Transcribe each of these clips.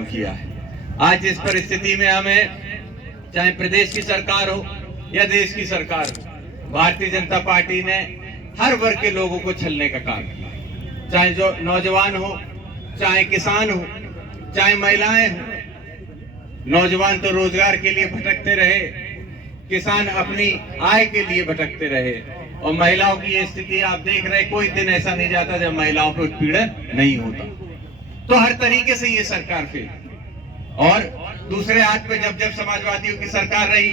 काम किया है। आज इस परिस्थिति में हमें, चाहे प्रदेश की सरकार हो या देश की सरकार हो, भारतीय जनता पार्टी ने हर वर्ग के लोगों को छलने का काम किया। चाहे जो नौजवान हो, चाहे किसान हो, चाहे महिलाएं हो। नौजवान तो रोजगार के लिए भटकते रहे, किसान अपनी आय के लिए भटकते रहे, और महिलाओं की ये स्थिति आप देख रहे, कोई दिन ऐसा नहीं जाता जब महिलाओं पर उत्पीड़न नहीं होता। तो हर तरीके से ये सरकार फेल। और दूसरे हाथ पे जब जब समाजवादियों की सरकार रही,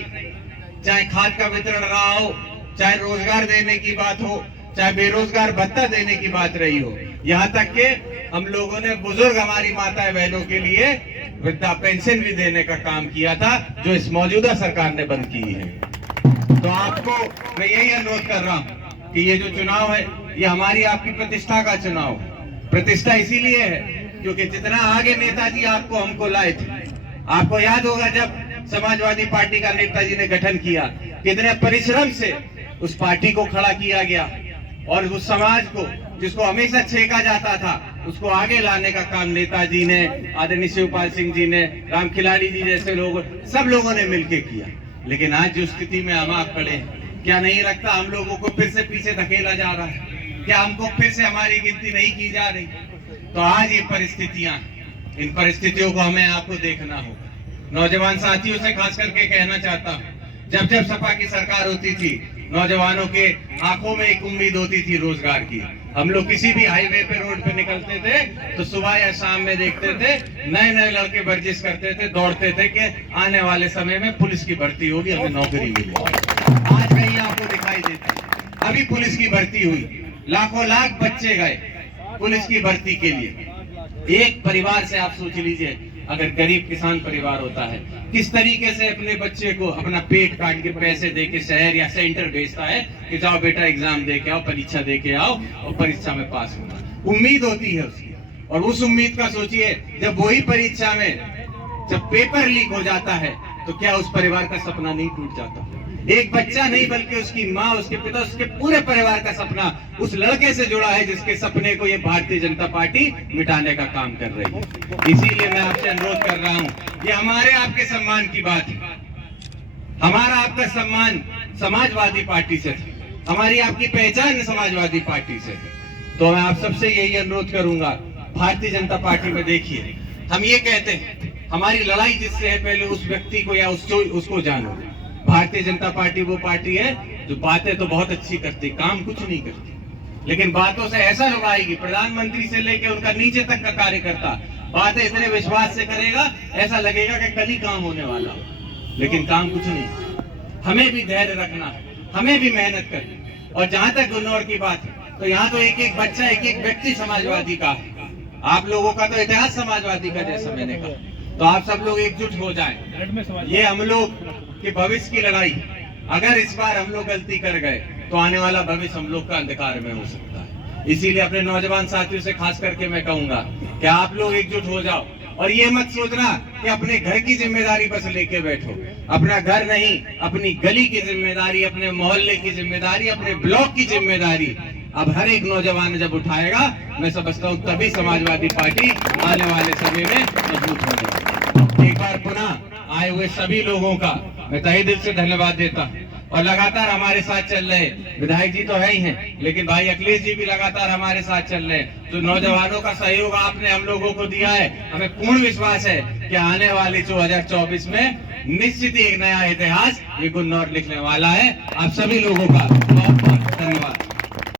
चाहे खाद का वितरण रहा हो, चाहे रोजगार देने की बात हो, चाहे बेरोजगार भत्ता देने की बात रही हो, यहाँ तक के हम लोगों ने बुजुर्ग हमारी माताएं बहनों के लिए वृद्धा पेंशन भी देने का काम किया था, जो इस मौजूदा सरकार ने बंद की है। तो आपको मैं यही अनुरोध कर रहा हूँ कि ये जो चुनाव है, ये हमारी आपकी प्रतिष्ठा का चुनाव है। प्रतिष्ठा इसीलिए है क्योंकि जितना आगे नेताजी आपको हमको लाए थे, आपको याद होगा जब समाजवादी पार्टी का नेताजी ने गठन किया, कितने परिश्रम से उस पार्टी को खड़ा किया गया, और उस समाज को जिसको हमेशा छेका जाता था, उसको आगे लाने का काम नेताजी ने, आदरणीय शिवपाल सिंह जी ने, राम खिलाड़ी जी जैसे लोग, सब लोगों ने मिलकर किया। लेकिन आज जो स्थिति में हम आप खड़े हैं, क्या नहीं लगता हम लोगों को फिर से पीछे धकेला जा रहा है? क्या हमको फिर से हमारी गिनती नहीं की जा रही? तो आज ये परिस्थितियां, इन परिस्थितियों को हमें आपको देखना होगा। नौजवान साथियों से खास करके कहना चाहता हूँ, जब जब सपा की सरकार होती थी, नौजवानों के आंखों में एक उम्मीद होती थी रोजगार की। हम लोग किसी भी हाईवे पे, रोड पे निकलते थे तो सुबह या शाम में देखते थे नए नए लड़के वर्जिश करते थे, दौड़ते थे कि आने वाले समय में पुलिस की भर्ती होगी, हमें नौकरी मिलेगी। आज कहीं आपको दिखाई देता? अभी पुलिस की भर्ती हुई, लाखों लाख बच्चे गए पुलिस की भर्ती के लिए। एक परिवार से आप सोच लीजिए, अगर गरीब किसान परिवार होता है, किस तरीके से अपने बच्चे को अपना पेट काट के पैसे दे के शहर या सेंटर भेजता है कि जाओ बेटा एग्जाम दे के आओ, परीक्षा दे के आओ और परीक्षा में पास होना। उम्मीद होती है उसकी, और उस उम्मीद का सोचिए जब वही परीक्षा में जब पेपर लीक हो जाता है तो क्या उस परिवार का सपना नहीं टूट जाता? एक बच्चा नहीं बल्कि उसकी माँ, उसके पिता, उसके पूरे परिवार का सपना उस लड़के से जुड़ा है जिसके सपने को ये भारतीय जनता पार्टी मिटाने का काम कर रही है। इसीलिए मैं आपसे अनुरोध कर रहा हूँ, ये हमारे आपके सम्मान की बात है। हमारा आपका सम्मान समाजवादी पार्टी से था, हमारी आपकी पहचान समाजवादी पार्टी से है। तो मैं आप सबसे यही अनुरोध करूंगा, भारतीय जनता पार्टी में देखिए, हम ये कहते हैं हमारी लड़ाई जिससे है, पहले उस व्यक्ति को या उसको जानो। भारतीय जनता पार्टी वो पार्टी है जो बातें तो बहुत अच्छी करती, काम कुछ नहीं करती, लेकिन बातों से ऐसा लोग आएगी, प्रधानमंत्री से लेकर उनका नीचे तक का कार्यकर्ता बातें इतने विश्वास से करेगा, ऐसा लगेगा कि कल ही काम होने वाला हो, लेकिन काम कुछ नहीं। हमें भी धैर्य रखना है, हमें भी मेहनत करनी। और जहां तक गुन्नौर की बात है, तो यहाँ तो एक एक बच्चा, एक एक व्यक्ति समाजवादी का है। आप लोगों का तो इतिहास समाजवादी का, जैसा मैंने कहा। तो आप सब लोग एकजुट हो जाएं। ये हम लोग कि भविष्य की लड़ाई, अगर इस बार हम लोग गलती कर गए तो आने वाला भविष्य हम लोग का अंधकार में हो सकता है। इसीलिए अपने नौजवान साथियों से खास करके मैं कहूंगा कि आप लोग एकजुट हो जाओ, और ये मत सोचना कि अपने घर की जिम्मेदारी बस लेके बैठो। अपना घर नहीं, अपनी गली की जिम्मेदारी, अपने मोहल्ले की जिम्मेदारी, अपने ब्लॉक की जिम्मेदारी अब हर एक नौजवान जब उठाएगा, मैं समझता हूँ तभी समाजवादी पार्टी आने वाले समय में मजबूत हो जाएगी। एक बार पुनः आए हुए सभी लोगों का मैं तहे दिल से धन्यवाद देता हूं। और लगातार हमारे साथ चल रहे विधायक जी तो है ही हैं, लेकिन भाई अखिलेश जी भी लगातार हमारे साथ चल रहे हैं। तो नौजवानों का सहयोग आपने हम लोगों को दिया है, हमें पूर्ण विश्वास है कि आने वाले 2024 में निश्चित ही एक नया इतिहास ये गुन्नौर लिखने वाला है। आप सभी लोगों का